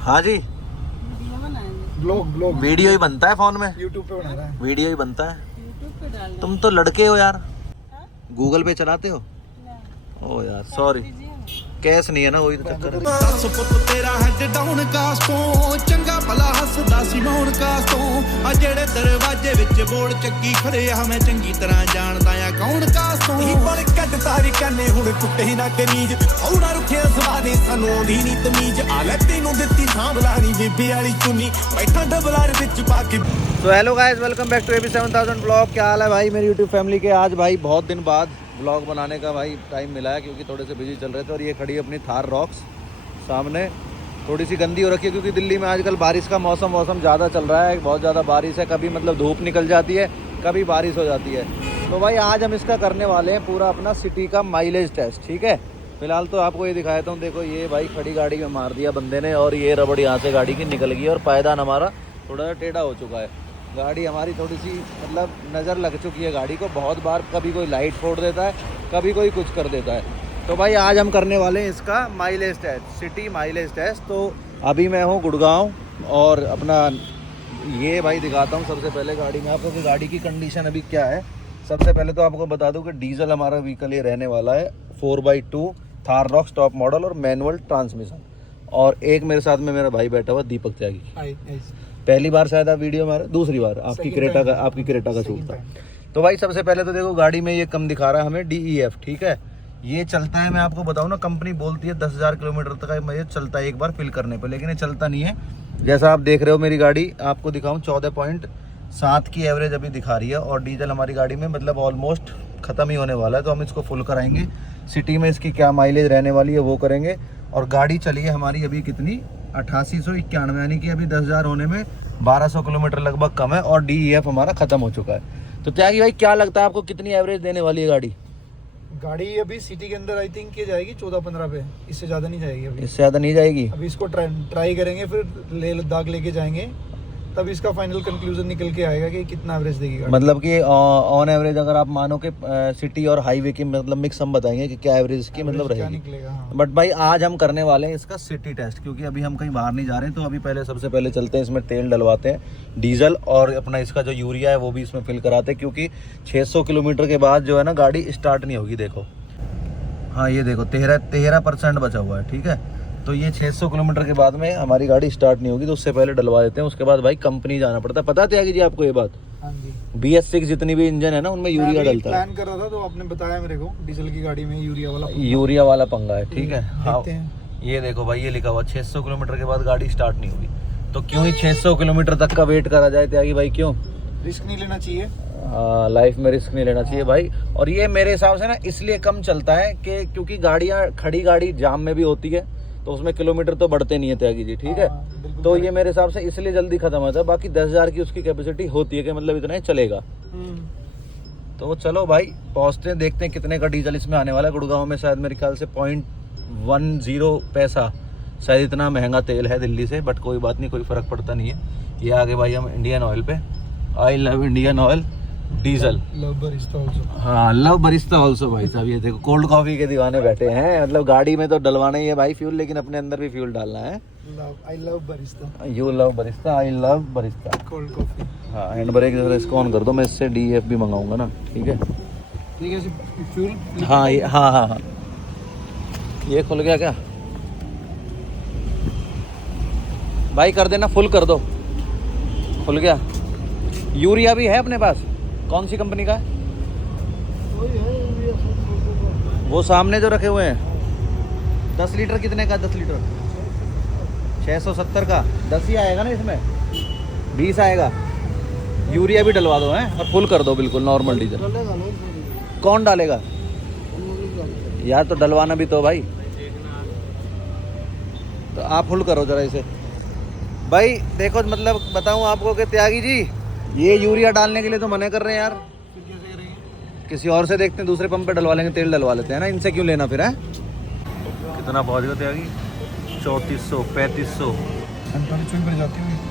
हाँ जी, blog video ही बनता है फोन में, यूट्यूब पे बना रहा है। वीडियो ही बनता है। यूट्यूब पे डाल तुम तो लड़के हो यार, गूगल पे चलाते हो? दो। ओ यार सॉरी, कैश नहीं है ना, वही तो चक्कर है। दस पुत तेरा हेड डाउन कास्टों चंगा भला हसदा सी मौन कास्टों आ जेड़े दरवाजे विच बोल चक्की खड़े आ मैं चंगी तरह जानदा आ कौन कास्टों ही बड़ कट तारी कने हुण टुटे ही ना कनीज औरा रुखे सवादे सानू दी नी तमीज आ ले तेनू दित्ती सांभलानी बेबे वाली चुन्नी बैठा डबलार विच पाके। तो hello guys, welcome back to AB 7000 blog. क्या हाल है भाई मेरी यूट्यूब फैमिली के? आज भाई बहुत दिन बाद ब्लॉग बनाने का भाई टाइम मिला है, क्योंकि थोड़े से बिजी चल रहे थे। और ये खड़ी है अपनी थार रॉक्स सामने, थोड़ी सी गंदी हो रखी है क्योंकि दिल्ली में आजकल बारिश का मौसम ज़्यादा चल रहा है, बहुत ज़्यादा बारिश है। कभी मतलब धूप निकल जाती है, कभी बारिश हो जाती है। तो भाई आज हम इसका करने वाले हैं पूरा अपना सिटी का माइलेज टेस्ट, ठीक है। फिलहाल तो आपको ये दिखाया था, देखो ये भाई खड़ी गाड़ी में मार दिया बंदे ने, और ये रबड़ यहाँ से गाड़ी की निकल गई और पायदान हमारा थोड़ा सा टेढ़ा हो चुका है। गाड़ी हमारी थोड़ी सी मतलब नज़र लग चुकी है गाड़ी को बहुत बार, कभी कोई लाइट फोड़ देता है, कभी कोई कुछ कर देता है। तो भाई आज हम करने वाले हैं इसका mileage test, city mileage test. तो अभी मैं हूँ गुड़गांव, और अपना ये भाई दिखाता हूँ सबसे पहले गाड़ी में आपको कि गाड़ी की कंडीशन अभी क्या है। सबसे पहले तो आपको बता दूँ कि डीजल हमारा व्हीकल ये रहने वाला है, 4x2 Thar rocks top model और मैनुअल ट्रांसमिशन। और एक मेरे साथ में मेरा भाई बैठा हुआ दीपक त्यागी, पहली बार शायद आप वीडियो में आ रहे, दूसरी बार आपकी क्रेटा का शूट था। तो भाई सबसे पहले तो देखो गाड़ी में ये कम दिखा रहा है हमें DEF, ठीक है। ये चलता है, मैं आपको बताऊं ना, कंपनी बोलती है 10,000 किलोमीटर तक ये चलता है एक बार फिल करने पे, लेकिन ये चलता नहीं है। जैसा आप देख रहे हो मेरी गाड़ी, आपको दिखाऊं 14.7 की एवरेज अभी दिखा रही है, और डीजल हमारी गाड़ी में मतलब ऑलमोस्ट ख़त्म ही होने वाला है। तो हम इसको फुल कराएंगे, सिटी में इसकी क्या माइलेज रहने वाली है वो करेंगे। और गाड़ी चली है हमारी अभी कितनी, 8891, यानी कि अभी 10,000 होने में 1200 किलोमीटर लगभग कम है, और DEF हमारा ख़त्म हो चुका है। तो त्यागी भाई क्या लगता है आपको कितनी एवरेज देने वाली है गाड़ी? गाड़ी अभी सिटी के अंदर आई थिंक ये जाएगी 14-15 पे, इससे ज़्यादा नहीं जाएगी अभी। इससे ज़्यादा नहीं जाएगी। अभी इसको ट्राई करेंगे, फिर लेह लद्दाख लेके जाएंगे, तब इसका फाइनल कंक्लूजन निकल के आएगा कि कितना एवरेज देगी गाड़ी। मतलब कि ऑन एवरेज अगर आप मानो कि सिटी और हाईवे की मतलब मिक्स हम बताएंगे कि क्या एवरेज की मतलब रहेगी, निकलेगा। हाँ। बट भाई आज हम करने वाले हैं इसका सिटी टेस्ट, क्योंकि अभी हम कहीं बाहर नहीं जा रहे हैं। तो अभी सबसे पहले चलते हैं, इसमें तेल डलवाते हैं डीजल, और अपना इसका जो यूरिया है वो भी इसमें फिल कराते हैं, क्योंकि 600 किलोमीटर के बाद जो है ना गाड़ी स्टार्ट नहीं होगी। देखो हाँ, ये देखो 13% बचा हुआ है, ठीक है। तो ये 600 किलोमीटर के बाद में हमारी गाड़ी स्टार्ट नहीं होगी, तो उससे पहले डलवा देते हैं। उसके बाद भाई कंपनी जाना पड़ता है। पता त्यागी जी आपको ये बात? हाँ जी। BS6 जितनी भी इंजन है ना उनमें यूरिया डलता है। प्लान कर रहा था तो आपने बताया मेरे को, डीजल की गाड़ी में यूरिया वाला पंगा है, ठीक है। हाँ देखते हैं। ये देखो भाई, ये लिखा हुआ 600 किलोमीटर के बाद गाड़ी स्टार्ट नहीं होगी। तो क्यों ही 600 किलोमीटर तक का वेट करा जाए त्यागी भाई, क्यों? रिस्क नहीं लेना चाहिए। लाइफ में रिस्क नहीं लेना चाहिए भाई। और ये मेरे हिसाब से ना इसलिए कम चलता है कि क्योंकि गाड़ियाँ खड़ी गाड़ी जाम में भी होती है, तो उसमें किलोमीटर तो बढ़ते नहीं है त्यागी जी, ठीक है। तो ये मेरे हिसाब से इसलिए जल्दी खत्म होता है। बाकी 10,000 की उसकी कैपेसिटी होती है कि मतलब इतना ही चलेगा। तो चलो भाई पहुँचते हैं, देखते हैं कितने का डीजल इसमें आने वाला है। गुड़गांव में शायद मेरे ख्याल से 0.10 पैसा शायद इतना महंगा तेल है दिल्ली से, बट कोई बात नहीं, कोई फ़र्क पड़ता नहीं है। ये आगे भाई हम इंडियन ऑयल पे, I love Indian oil diesel, love Barista also. हाँ लव बरिस्ता ऑल्सो भाई साहब। ये देखो कोल्ड कॉफी के दीवाने बैठे हैं, मतलब गाड़ी में तो डलवाना ही है भाई फ्यूल, लेकिन अपने अंदर भी फ्यूल डालना है। I love Barista, you love Barista, I love Barista cold coffee. हाँ, हैंड ब्रेक जरा इसको ऑन कर दो, मैं इससे DEF भी मंगाऊंगा ना, ठीक है। ठीक है, फ्यूल। हाँ ये हाँ, ये खुल गया क्या भाई? कर देना, फुल कर दो, खुल गया। यूरिया भी है अपने पास, कौन सी कंपनी का है? वो सामने जो रखे हुए हैं। 10 लीटर कितने का? 10 लीटर 670 का, 10 ही आएगा ना इसमें, 20 आएगा। यूरिया भी डलवा दो हैं, और फुल कर दो बिल्कुल नॉर्मल डीजल। कौन डालेगा यार? तो डलवाना भी तो भाई, तो आप फुल करो जरा इसे भाई। देखो मतलब बताऊं आपको कि त्यागी जी, ये यूरिया डालने के लिए तो मना कर रहे हैं यार। किसी और से देखते हैं, दूसरे पंप पे डलवा लेंगे, तेल डलवा लेते हैं ना, इनसे क्यों लेना फिर है। कितना पहुंच गया त्यागी? 3400 3500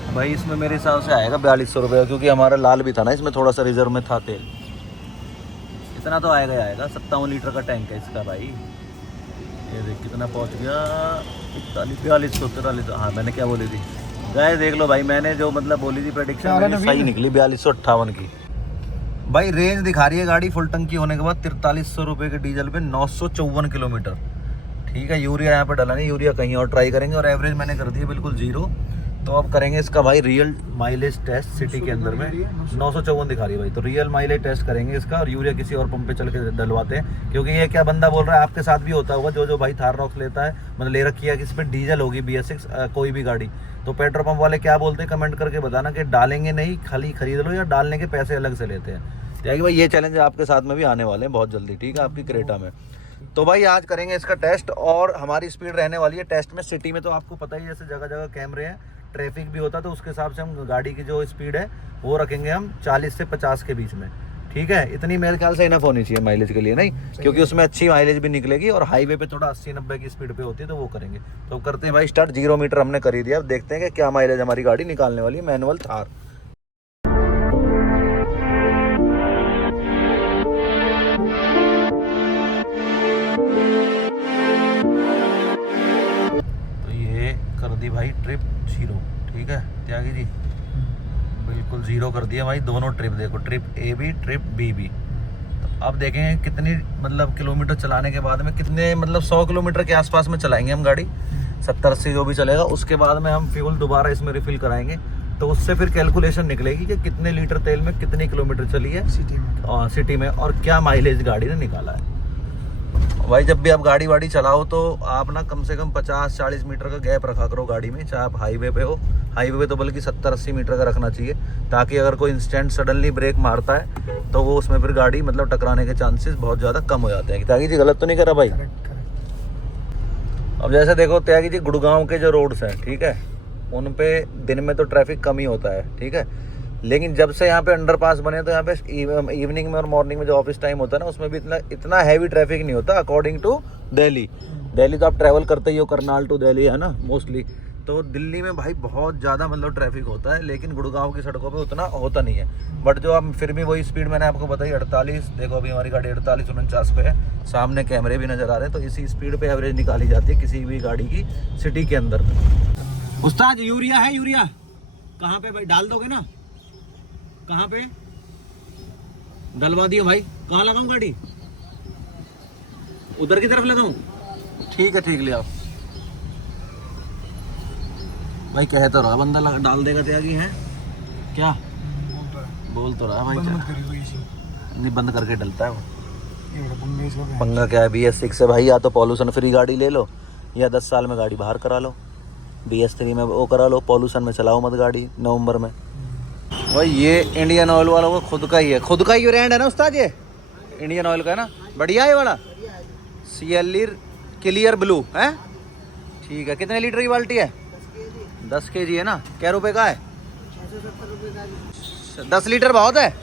भाई। इसमें मेरे हिसाब से आएगा 4200 रुपये, क्योंकि हमारा लाल भी था ना इसमें, थोड़ा सा रिजर्व में था तेल। इतना तो आएगा ही आएगा। 57 लीटर का टैंक है इसका भाई। ये देख कितना पहुंच गया, 42 43। हाँ मैंने क्या बोली थी गाय, देख लो भाई, मैंने जो मतलब बोली थी प्रेडिक्शन सही निकली, 4258 की। भाई रेंज दिखा रही है गाड़ी फुल टंकी होने के बाद 4300 रुपये के डीजल पे 954 किलोमीटर। ठीक है, यूरिया यहाँ पे डाला नहीं, यूरिया कहीं और ट्राई करेंगे। और एवरेज मैंने कर दी है बिल्कुल 0। तो अब करेंगे इसका भाई रियल माइलेज टेस्ट सिटी के अंदर में। 954 दिखा रही है भाई, तो रियल माइलेज टेस्ट करेंगे इसका। और यूरिया किसी और पंप पे चल के डलवाते हैं, क्योंकि ये क्या बंदा बोल रहा है, आपके साथ भी होता होगा, जो भाई थार रॉक्स लेता है, मतलब ले रखी है किसी पे डीजल होगी BS6 कोई भी गाड़ी, तो पेट्रोल पंप वाले क्या बोलते हैं कमेंट करके बताना कि डालेंगे नहीं, खाली खरीद लो, या डालने के पैसे अलग से लेते हैं। तो भाई ये चैलेंज आपके साथ में भी आने वाले हैं बहुत जल्दी, ठीक है, आपकी क्रेटा में। तो भाई आज करेंगे इसका टेस्ट, और हमारी स्पीड रहने वाली है टेस्ट में सिटी में। तो आपको पता ही है, जैसे जगह जगह कैमरे हैं, ट्रैफिक भी होता है, तो उसके हिसाब से हम गाड़ी की जो स्पीड है वो रखेंगे हम 40 से 50 के बीच में। ठीक है, इतनी मेरे ख्याल से इनफ होनी चाहिए माइलेज के लिए, नहीं क्योंकि उसमें अच्छी माइलेज भी निकलेगी। और हाईवे पे थोड़ा 80-90 की स्पीड पे होती है, तो वो करेंगे। तो करते हैं भाई स्टार्ट। 0 मीटर हमने कर ही दिया, अब देखते हैं कि क्या माइलेज हमारी गाड़ी निकालने वाली है, मैनुअल थार। कर दी भाई ट्रिप 0, ठीक है त्यागी जी, बिल्कुल 0 कर दिया भाई दोनों ट्रिप। देखो ट्रिप A भी, ट्रिप B भी। तो अब देखेंगे कितनी मतलब किलोमीटर चलाने के बाद में, कितने मतलब 100 किलोमीटर के आसपास में चलाएंगे हम गाड़ी, 70-80 जो भी चलेगा। उसके बाद में हम फ्यूल दोबारा इसमें रिफिल कराएंगे, तो उससे फिर कैलकुलेशन निकलेगी कि कितने लीटर तेल में कितनी किलोमीटर चली है सिटी में, और क्या माइलेज गाड़ी ने निकाला है। भाई जब भी आप गाड़ी वाड़ी चलाओ तो आप ना कम से कम 50-40 मीटर का गैप रखा करो गाड़ी में, चाहे आप हाईवे पे हो। हाईवे पे तो बल्कि 70-80 मीटर का रखना चाहिए, ताकि अगर कोई इंस्टेंट सडनली ब्रेक मारता है तो वो उसमें फिर गाड़ी मतलब टकराने के चांसेस बहुत ज़्यादा कम हो जाते हैं। त्यागी जी गलत तो नहीं करा भाई? अब जैसे देखो त्यागी जी, गुड़गांव के जो रोड्स हैं, ठीक है, उन पे दिन में तो ट्रैफिक कम ही होता है, ठीक है, लेकिन जब से यहाँ पे अंडरपास बने तो यहाँ पे इवनिंग में और मॉर्निंग में जो ऑफिस टाइम होता है ना, उसमें भी इतना हैवी ट्रैफिक नहीं होता अकॉर्डिंग टू दिल्ली। तो आप ट्रैवल करते ही हो, करनाल टू दिल्ली है ना मोस्टली, तो दिल्ली में भाई बहुत ज़्यादा मतलब ट्रैफिक होता है, लेकिन गुड़गांव की सड़कों पे उतना होता नहीं है। बट जो आप फिर भी वही स्पीड मैंने आपको बताई 48, देखो अभी हमारी गाड़ी 48-49 पे है, सामने कैमरे भी नज़र आ रहे हैं, तो इसी स्पीड पे एवरेज निकाली जाती है किसी भी गाड़ी की सिटी के अंदर। उस्ताद यूरिया है, यूरिया कहाँ पे भाई, डाल दोगे ना? कहाँ पे डलवा दियो भाई? कहाँ लगाऊं गाड़ी? उधर की तरफ लगाऊं? ठीक है ले आओ भाई। कह तो रहा बंदा डाल देगा त्यागी है क्या? बोल तो रहा भाई, नहीं बंद करके डलता है वो। पंगा क्या है BS6 से भाई, या तो पॉल्यूशन फ्री गाड़ी ले लो, या 10 साल में गाड़ी बाहर करा लो, BS3 में वो करा लो, पॉल्यूशन में चलाओ मत गाड़ी नवंबर में। भाई ये इंडियन ऑयल वालों को खुद का ही ब्रांड है ना उस्ताद, ये इंडियन ऑयल का है ना, बढ़िया है वाला CL क्लियर ब्लू है, ठीक है। कितने लीटर की बाल्टी है? 10 kg है ना, क्या रुपए का है? 10 लीटर बहुत है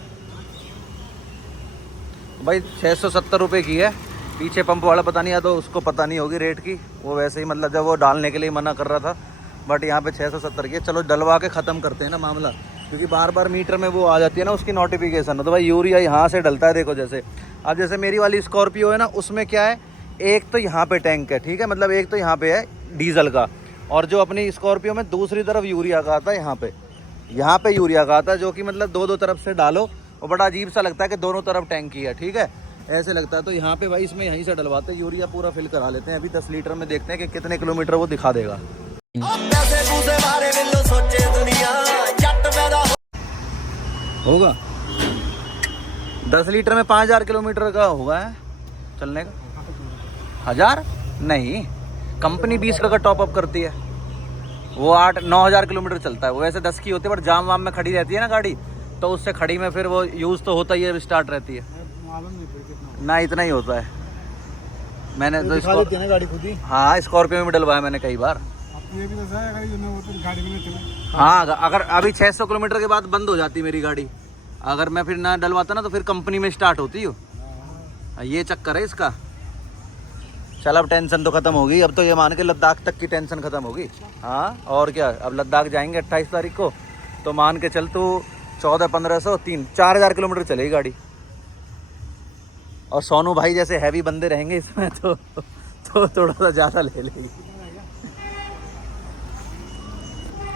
भाई, 670 रुपये की है। पीछे पंप वाला पता नहीं, या तो उसको पता नहीं होगी रेट की, वो वैसे ही मतलब जब वो डालने के लिए मना कर रहा था, बट यहाँ पे 670 की है। चलो डलवा के ख़त्म करते हैं ना मामला, क्योंकि बार बार मीटर में वो आ जाती है ना उसकी नोटिफिकेशन। तो भाई यूरिया यहाँ से डलता है, देखो जैसे अब जैसे मेरी वाली स्कॉर्पियो है ना, उसमें क्या है, एक तो यहाँ पे टैंक है, ठीक है, मतलब एक तो यहाँ पे है डीजल का, और जो अपनी स्कॉर्पियो में दूसरी तरफ यूरिया का आता है, यहाँ पे यूरिया का आता है, जो कि मतलब दो तरफ से डालो, और बड़ा अजीब सा लगता है कि दोनों तरफ टैंकी है, ठीक है, ऐसे लगता है। तो यहाँ पे भाई इसमें यहीं से डलवाते हैं, यूरिया पूरा फिल करा लेते हैं। अभी 10 लीटर में देखते हैं कि कितने किलोमीटर वो दिखा देगा। होगा 10 लीटर में 5000 किलोमीटर का होगा है चलने का। 1000 नहीं, कंपनी 20 का टॉप अप करती है, वो 8-9 किलोमीटर चलता है वो। वैसे 10 की होती है, बट जाम वाम में खड़ी रहती है ना गाड़ी, तो उससे खड़ी में फिर वो यूज़ तो होता ही है, स्टार्ट रहती है ना, इतना ही होता है। मैंने तो इसको गाड़ी खुद ही, हाँ स्कॉर्पियो में डलवाया मैंने कई बार। ये भी तो है गाड़ी में, हाँ अगर अभी 600 किलोमीटर के बाद बंद हो जाती मेरी गाड़ी, अगर मैं फिर ना डलवाता ना तो फिर कंपनी में स्टार्ट होती हो, ये चक्कर है इसका। चल अब टेंशन तो खत्म होगी, अब तो ये मान के लद्दाख तक की टेंशन खत्म होगी। हाँ और क्या, अब लद्दाख जाएंगे 28 तारीख को, तो मान के चल तू 14-1500-4,000 किलोमीटर चलेगी गाड़ी। और सोनू भाई जैसे हैवी बंदे रहेंगे इसमें तो वो थोड़ा सा ज़्यादा ले लेगी।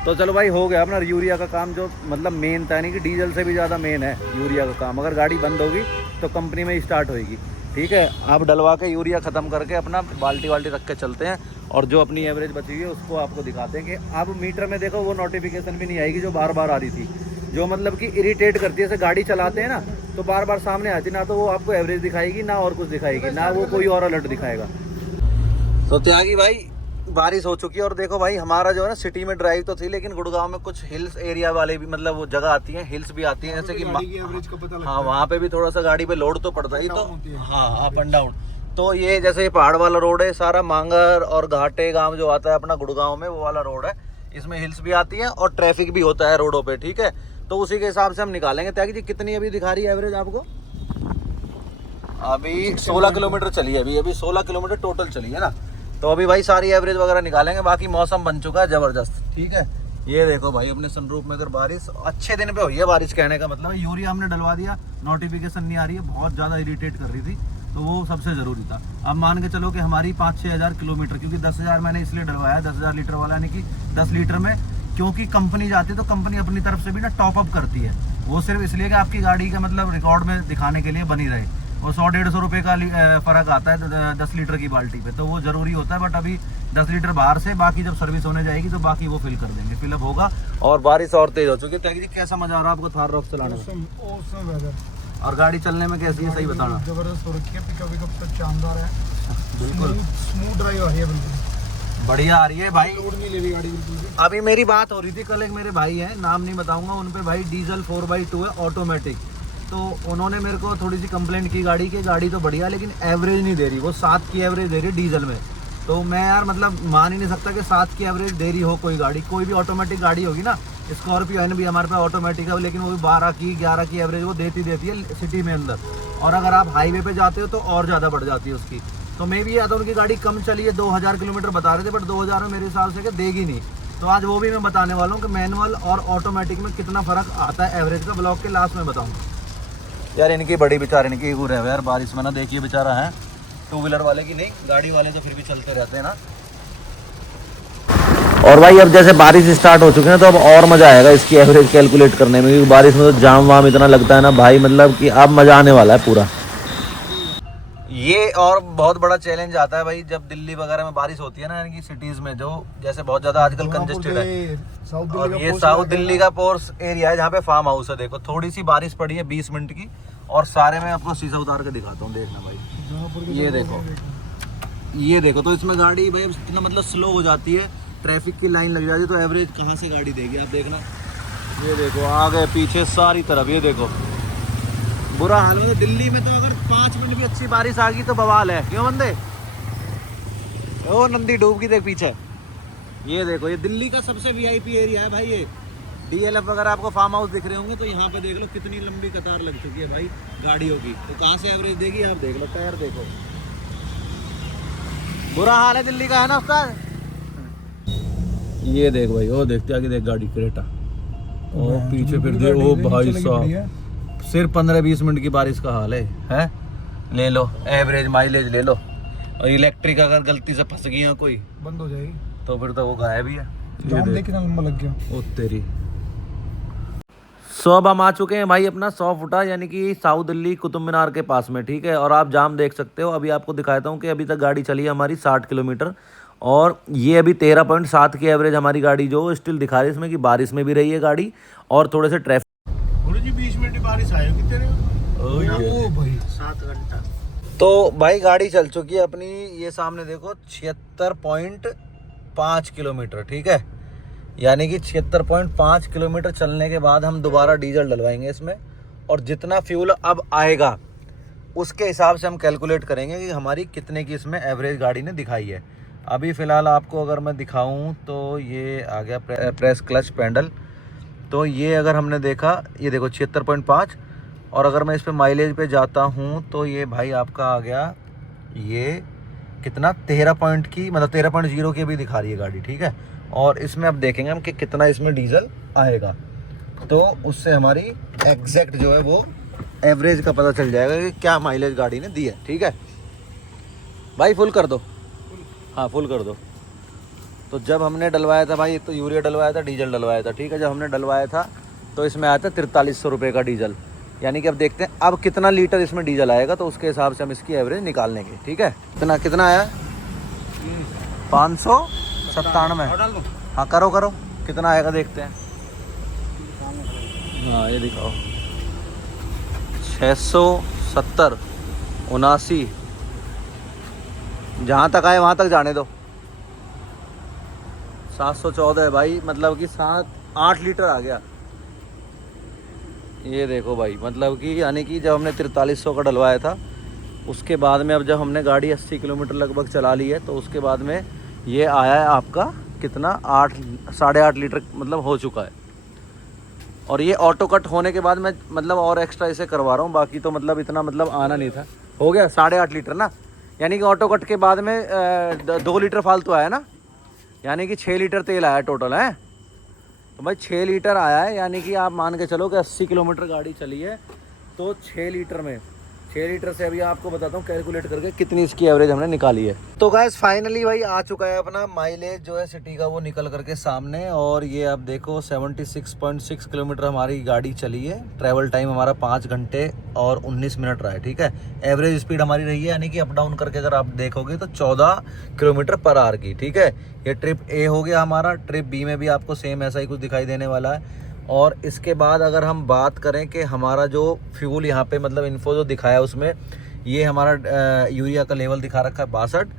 तो चलो भाई हो गया अपना यूरिया का काम, जो मतलब मेन था, नहीं कि डीजल से भी ज़्यादा मेन है यूरिया का काम। अगर गाड़ी बंद होगी तो कंपनी में ही स्टार्ट होएगी। ठीक है, आप डलवा के यूरिया ख़त्म करके अपना बाल्टी वाल्टी रख के चलते हैं, और जो अपनी एवरेज बची हुई है उसको आपको दिखाते हैं कि आप मीटर में देखो वो नोटिफिकेशन भी नहीं आएगी जो बार बार आ रही थी, जो मतलब कि इरिटेट करती है। जैसे गाड़ी चलाते हैं ना तो बार बार सामने आती, ना तो वो आपको एवरेज दिखाएगी ना और कुछ दिखाएगी, ना वो कोई और अलर्ट दिखाएगा। तो त्यागी भाई बारिश हो चुकी है, और देखो भाई हमारा जो है ना सिटी में ड्राइव तो थी, लेकिन गुड़गांव में कुछ हिल्स एरिया वाले भी मतलब वो जगह आती हैं, हिल्स भी आती हैं, जैसे कि हाँ वहाँ पे भी थोड़ा सा गाड़ी पे लोड तो पड़ता ही, तो हाँ अप एंड डाउन। तो ये जैसे पहाड़ वाला रोड है सारा, मांगर और घाटे गांव जो आता है अपना गुड़गांव में, वो वाला रोड है। इसमें हिल्स भी आती हैं और ट्रैफिक भी होता है रोडों पे। ठीक है, तो उसी के हिसाब से हम निकालेंगे। त्यागी जी कितनी अभी दिखा रही है एवरेज आपको? अभी 16 किलोमीटर चली है, अभी 16 किलोमीटर टोटल चली है ना। तो अभी भाई सारी एवरेज वगैरह निकालेंगे। बाकी मौसम बन चुका है ज़बरदस्त। ठीक है, ये देखो भाई अपने सनरूफ में अगर बारिश अच्छे दिन पे हुई है, बारिश कहने का मतलब है। यूरिया हमने डलवा दिया, नोटिफिकेशन नहीं आ रही है, बहुत ज़्यादा इरिटेट कर रही थी, तो वो सबसे ज़रूरी था। अब मान के चलो कि हमारी 5-6 हज़ार किलोमीटर, क्योंकि 10,000 मैंने इसलिए डलवाया 10,000 लीटर वाला, यानी कि 10 लीटर में, क्योंकि कंपनी जाती है तो कंपनी अपनी तरफ से भी ना टॉप अप करती है। वो सिर्फ इसलिए कि आपकी गाड़ी का मतलब रिकॉर्ड में दिखाने के लिए बनी रहे। और 100-150 रुपये का फ़र्क आता है 10 लीटर की बाल्टी पे, तो वो ज़रूरी होता है। बट अभी 10 लीटर बाहर से, बाकी जब सर्विस होने जाएगी तो बाकी वो फिल कर देंगे, फिलअप होगा। और बारिश और तेज़ हो चुकी है। त्यागी जी कैसा मज़ा आ रहा है आपको थार रॉक्स चलाने में? और गाड़ी चलने में कैसी है, सही बताना। जबरदस्त हो रखी है, पिकअप तो शानदार है, बिल्कुल स्मूथ ड्राइव आ रही है, बिल्कुल बढ़िया आ रही है भाई। लोड नहीं ले रही गाड़ी बिल्कुल भी। अभी मेरी बात हो रही थी, कल एक मेरे भाई हैं, नाम नहीं बताऊंगा, उन पे भाई डीजल 4x2 है ऑटोमेटिक। तो उन्होंने मेरे को थोड़ी सी कंप्लेंट की गाड़ी की, गाड़ी तो बढ़िया लेकिन एवरेज नहीं दे रही, वो 7 की एवरेज दे रही डीजल में। तो मैं यार मतलब मान ही नहीं सकता कि 7 की एवरेज दे रही हो कोई गाड़ी। कोई भी ऑटोमेटिक गाड़ी होगी ना, स्कॉर्पियो है भी हमारे पास ऑटोमेटिक है, लेकिन वो भी 12 की 11 की एवरेज वो देती है सिटी में अंदर। और अगर आप हाईवे पे जाते हो तो और ज़्यादा बढ़ जाती है उसकी। तो मैं भी आता उनकी गाड़ी कम चली है, 2000 किलोमीटर बता रहे थे, बट 2000 में मेरे हिसाब से देगी नहीं। तो आज वो भी मैं बताने वाला हूँ कि मैनुअल और ऑटोमेटिक में कितना फ़र्क आता है एवरेज का, ब्लॉग के लास्ट में बताऊँगा। यार इनकी बड़ी बेचारे इनकी गुर है यार, बारिश में ना देखिए बेचारा है, 2 व्हीलर वाले की नहीं, गाड़ी वाले तो फिर भी चलते रहते हैं ना। और भाई अब जैसे बारिश स्टार्ट हो चुकी है तो अब और मज़ा आएगा इसकी एवरेज कैलकुलेट करने में, क्योंकि बारिश में तो जाम वाम इतना लगता है ना भाई, मतलब कि अब मज़ा आने वाला है पूरा। ये और बहुत बड़ा चैलेंज आता है भाई जब दिल्ली वगैरह में बारिश होती है ना, यानी कि सिटीज़ में, जो जैसे बहुत ज़्यादा आजकल कंजेस्टेड है। और ये साउथ दिल्ली का पोर्स एरिया है जहाँ पे फार्म हाउस है। देखो थोड़ी सी बारिश पड़ी है 20 मिनट की, और सारे में आपको शीशा उतार के दिखाता हूँ, देखना भाई। ये देखो तो इसमें गाड़ी भाई इतना मतलब स्लो हो जाती है, ट्रैफिक की लाइन लग जाती है, तो एवरेज कहाँ से गाड़ी देगी आप देखना। ये देखो आगे पीछे सारी तरफ, ये देखो बुरा हाल है। दिल्ली में तो अगर 5 मिनट भी अच्छी बारिश आ गई तो बवाल है, क्यों बंदे? ओ नंदी डूब गई देख पीछे। ये देखो ये दिल्ली का सबसे वीआईपी एरिया है भाई। ये डीएलएफ वगैरह आपको फार्म हाउस दिख रहे होंगे, तो यहाँ पे देख लो कितनी लंबी कतार लग चुकी है भाई गाड़ियों की। तो कहाँ से एवरेज देगी आप देख लो, टायर देखो, बुरा हाल है दिल्ली का, है ना उस्ताद? ये देख भाई, वो देखते आगे देख गाड़ी क्रेटा, ओ पीछे फिर दे, ओ भाई साहब सिर्फ 15-20 मिनट की बारिश का हाल है? ले लो एवरेज माइलेज ले लो। और इलेक्ट्रिक अगर गलती से फंस गई है कोई, बंद हो जाएगी तो फिर तो वो गायब ही है। जाम देख कितना लंबा लग गया, ओ तेरी। सो अब हम आ चुके हैं भाई अपना 100 फुटा, यानी कि साउथ दिल्ली कुतुब मीनार के पास में। ठीक है, और आप जाम देख सकते हो। अभी आपको दिखाता हूँ कि अभी तक गाड़ी चली है हमारी 60 किलोमीटर, और ये अभी 13.7 की एवरेज हमारी गाड़ी जो स्टिल दिखा रही है, इसमें कि बारिश में भी रही है गाड़ी और थोड़े से ट्रैफिक। 20 मिनट की बारिश आई होगी तेरे ओ भाई 7 घंटा। तो भाई गाड़ी चल चुकी है अपनी, ये सामने देखो 76.5 किलोमीटर। ठीक है, यानी कि 76.5 किलोमीटर चलने के बाद हम दोबारा डीजल डलवाएंगे इसमें, और जितना फ्यूल अब आएगा उसके हिसाब से हम कैलकुलेट करेंगे कि हमारी कितने की इसमें एवरेज गाड़ी ने दिखाई है। अभी फ़िलहाल आपको अगर मैं दिखाऊं तो ये आ गया प्रेस क्लच पैडल, तो ये अगर हमने देखा, ये देखो 76.5, और अगर मैं इस पे माइलेज पे जाता हूँ तो ये भाई आपका आ गया ये कितना 13 पॉइंट की, मतलब 13.0 की भी दिखा रही है गाड़ी। ठीक है, और इसमें अब देखेंगे हम कि कितना इसमें डीजल आएगा, तो उससे हमारी एग्जैक्ट जो है वो एवरेज का पता चल जाएगा कि क्या माइलेज गाड़ी ने दी है। ठीक है भाई, फुल कर दो। हाँ फुल कर दो। तो जब हमने डलवाया था भाई, एक तो यूरिया डलवाया था, डीजल डलवाया था, ठीक है। जब हमने डलवाया था तो इसमें आया था 4300 रुपये का डीजल, यानी कि अब देखते हैं अब कितना लीटर इसमें डीजल आएगा, तो उसके हिसाब से हम इसकी एवरेज निकाल लेंगे, ठीक है। कितना आया? 597। हाँ करो कितना आएगा देखते हैं। हाँ ये दिखाओ, 670, 79, जहाँ तक आए वहाँ तक जाने दो। 714 है भाई, मतलब कि 7-8 लीटर आ गया। ये देखो भाई, मतलब कि यानी कि जब हमने 4300 का डलवाया था, उसके बाद में अब जब हमने गाड़ी 80 किलोमीटर लगभग चला ली है, तो उसके बाद में ये आया है आपका कितना, 8-8.5 लीटर मतलब हो चुका है। और ये ऑटो कट होने के बाद मैं मतलब और एक्स्ट्रा इसे करवा रहा हूँ, बाकी तो मतलब इतना मतलब आना नहीं था। हो गया 8.5 लीटर ना, यानी कि ऑटो कट के बाद में 2 लीटर फालतू आया ना, यानी कि 6 लीटर तेल आया टोटल है। तो भाई 6 लीटर आया है, यानी कि आप मान के चलो कि 80 किलोमीटर गाड़ी चली है, तो 6 लीटर में 6 लीटर से अभी आपको बताता हूँ कैलकुलेट करके कितनी इसकी एवरेज हमने निकाली है। तो गाइस फाइनली भाई आ चुका है अपना माइलेज जो है सिटी का, वो निकल करके सामने। और ये आप देखो 76.6 किलोमीटर हमारी गाड़ी चली है। ट्रैवल टाइम हमारा 5 घंटे और 19 मिनट रहा है, ठीक है। एवरेज स्पीड हमारी रही है, यानी कि अप डाउन करके अगर आप देखोगे तो 14 किलोमीटर पर आवर की, ठीक है। ये ट्रिप ए हो गया हमारा। ट्रिप बी में भी आपको सेम ऐसा ही कुछ दिखाई देने वाला है। और इसके बाद अगर हम बात करें कि हमारा जो फ्यूल यहाँ पे मतलब इन्फो जो दिखाया है उसमें, ये हमारा यूरिया का लेवल दिखा रखा है 62।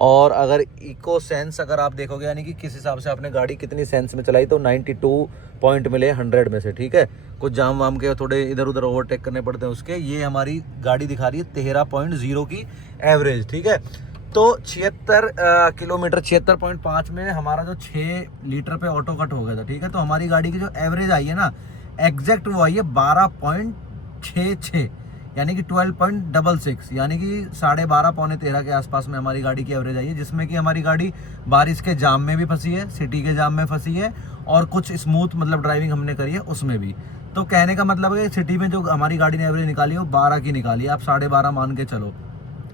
और अगर इको सेंस अगर आप देखोगे, यानी कि किस हिसाब से आपने गाड़ी कितनी सेंस में चलाई, तो 92 पॉइंट मिले 100 में से, ठीक है। कुछ जाम वाम के थोड़े इधर उधर ओवरटेक करने पड़ते हैं उसके। ये हमारी गाड़ी दिखा रही है 13.0 की एवरेज, ठीक है। तो 76 किलोमीटर 76.5 में हमारा जो 6 लीटर पे ऑटो कट हो गया था, ठीक है। तो हमारी गाड़ी की जो एवरेज आई है ना, एग्जैक्ट वो आई है 12.66, यानी कि 12.66, यानी कि 12.5 पौने 13 के आसपास में हमारी गाड़ी की एवरेज आई है। जिसमें कि हमारी गाड़ी बारिश के जाम में भी फंसी है, सिटी के जाम में फंसी है, और कुछ स्मूथ मतलब ड्राइविंग हमने करी है उसमें भी। तो कहने का मतलब है कि सिटी में जो हमारी गाड़ी ने एवरेज निकाली है वो 12 की निकाली है, आप 12.5 मान के चलो।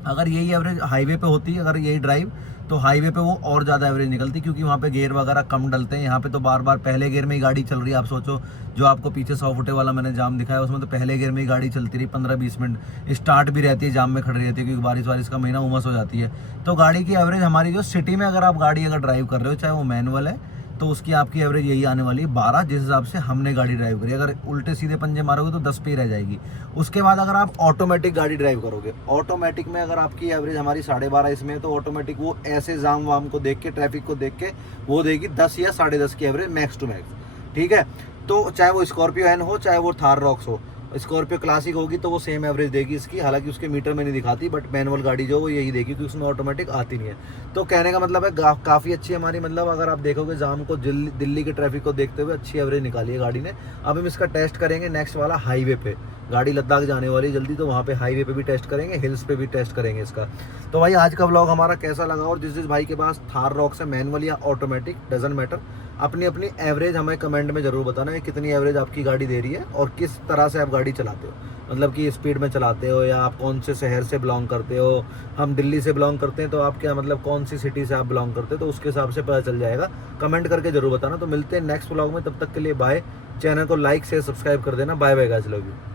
अगर यही एवरेज हाईवे पे होती, अगर यही ड्राइव, तो हाईवे पे वो और ज़्यादा एवरेज निकलती, क्योंकि वहाँ पे गियर वगैरह कम डलते हैं। यहाँ पे तो बार बार पहले गियर में ही गाड़ी चल रही है। आप सोचो, जो आपको पीछे 100 फुटे वाला मैंने जाम दिखाया, उसमें तो पहले गियर में ही गाड़ी चलती रही 15-20 मिनट, स्टार्ट भी रहती है, जाम में खड़ी रहती है, क्योंकि बारिश का महीना उमस हो जाती है। तो गाड़ी की एवरेज हमारी जो सिटी में अगर आप गाड़ी अगर ड्राइव कर रहे हो, चाहे वो मैनुअल है, तो उसकी आपकी एवरेज यही आने वाली है 12, जिस हिसाब से हमने गाड़ी ड्राइव करी। अगर उल्टे सीधे पंजे मारोगे तो 10 पे ही रह जाएगी। उसके बाद अगर आप ऑटोमेटिक गाड़ी ड्राइव करोगे, ऑटोमेटिक में अगर आपकी एवरेज हमारी 12.5 इसमें, तो ऑटोमेटिक वो ऐसे जाम वाम को देख के, ट्रैफिक को देख के वो देगी 10 या 10.5 की एवरेज मैक्स टू मैक्स, ठीक है। तो चाहे वो स्कॉर्पियो एन हो, चाहे वो थार रॉक्स हो, स्कॉर्पियो क्लासिक होगी तो वो सेम एवरेज देगी इसकी, हालांकि उसके मीटर में नहीं दिखाती, बट मैनुअल गाड़ी जो वो यही देगी, क्योंकि उसमें ऑटोमेटिक आती नहीं है। तो कहने का मतलब है काफ़ी अच्छी हमारी, मतलब अगर आप देखोगे जाम को, दिल्ली के ट्रैफिक को देखते हुए अच्छी एवरेज निकाली है गाड़ी ने। अब हम इसका टेस्ट करेंगे नेक्स्ट वाला हाईवे पे। गाड़ी लद्दाख जाने वाली जल्दी, तो वहाँ पे हाईवे पे भी टेस्ट करेंगे, हिल्स पे भी टेस्ट करेंगे इसका। तो भाई आज का व्लॉग हमारा कैसा लगा, और जिस भाई के पास थार रॉक्स है मैनुअल या ऑटोमेटिक, डजंट मैटर, अपनी अपनी एवरेज हमें कमेंट में ज़रूर बताना है कितनी एवरेज आपकी गाड़ी दे रही है, और किस तरह से आप गाड़ी चलाते हो, मतलब कि स्पीड में चलाते हो, या आप कौन से शहर से बिलोंग करते हो। हम दिल्ली से बिलोंग करते हैं, तो आप क्या मतलब कौन सी सिटी से आप बिलोंग करते हो, तो उसके हिसाब से पता चल जाएगा। कमेंट करके जरूर बताना। तो मिलते हैं नेक्स्ट व्लॉग में, तब तक के लिए बाय। चैनल को लाइक शेयर सब्सक्राइब कर देना। Bye bye guys, love you.